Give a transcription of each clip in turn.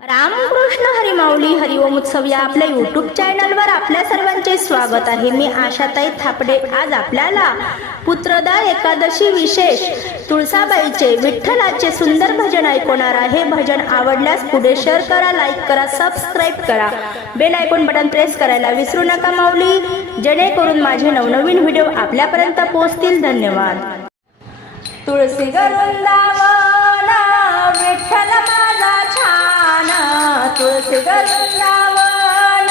रामकृष्ण हरिमाऊली हरिओम उत्सव या आपल्या युट्यूब चॅनलवर आपल्या सर्वांचे स्वागत आहे. मी आशाताई थापडे. आज आपल्याला पुत्रदा एकादशी विशेष तुळसाबाईचे विठ्ठलाचे सुंदर भजन ऐकवणार आहे. भजन आवडल्यास पुढे शेअर करा लाईक करा सबस्क्राईब करा. बेल आयकॉन बटन प्रेस करायला विसरू नका माऊली. जेणेकरून माझे नवनवीन व्हिडिओ आपल्यापर्यंत पोहोचतील. धन्यवाद. तुळसी विठ्ठल माझा छान तुळसी वृंदावन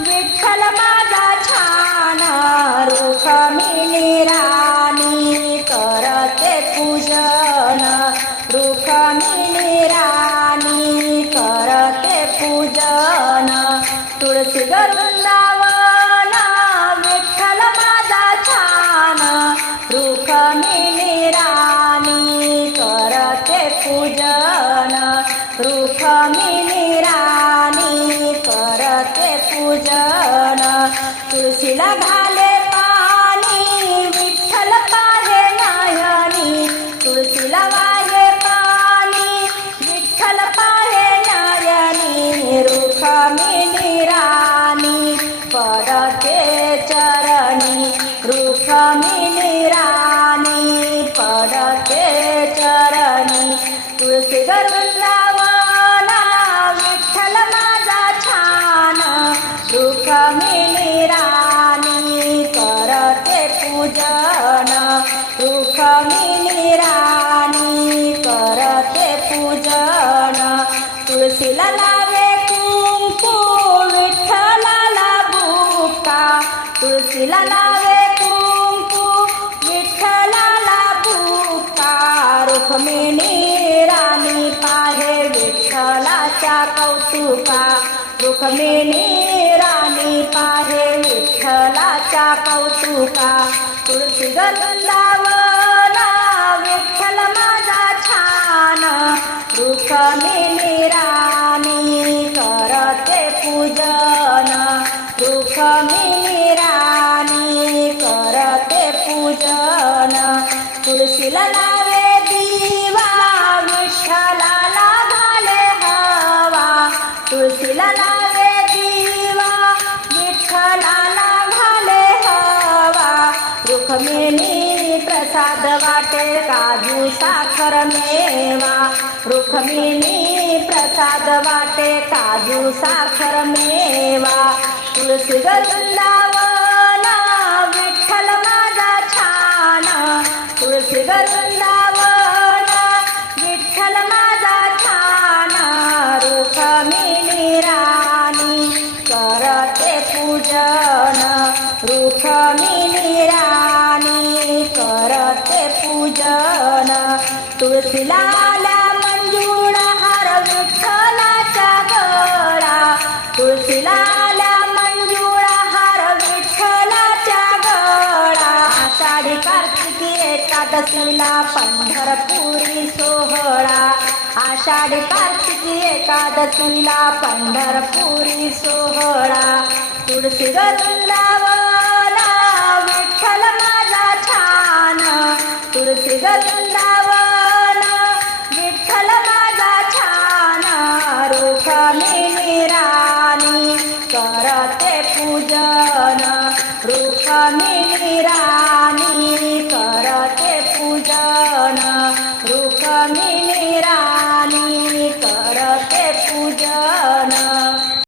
विठ्ठल माझा छान रुख मी राणी करते पूजन. रुख मी राणी करते पूजन. तुळसी वृंदावन तुळशी वृंदावन विठ्ठल माझा छान. रुख मी राणी करते पूजन. रुख मी राणी करते पूजन. तुळशीला लावे कुंकू विठ्ठलाला बुका. तुळशीला लावे रुक्मिणी राणी पाहे विठ्ठलाच्या कौतुका. तुळशी गंधावला विठ्ठल माझा छान. रुक्मिणी राणी करते पूजन. रुक्मिणी राणी करते पूजन. तुळशीला रुक्मिणी प्रसाद वाटे काजू साखर मेवा. रुक्मिणी प्रसाद वाटे काजू साखर मेवा. तुलसी वृंदावन विठ्ठल माझा छान. तुलसी वृंदावन करते पूजन रुक्मिणी राणी करते पूजन. तुळशीला मंजूळ हर विठ्ठलाचा गळा. तुळशीला मंजूळ हर विठ्ठलाचा गळा. आषाढी कार्तिकी एकादशीला पंढरपुरी सोहळा. आषाढी कार्तिकी एकादशीला पंढरपुरी सोहळा तुळशी वृंदावन विठ्ठल माझा छान. तुळशी वृंदावन विठ्ठल माझा छान. रुख मी राणी करते पूजन. रुख मी मी राणी करते पूजन.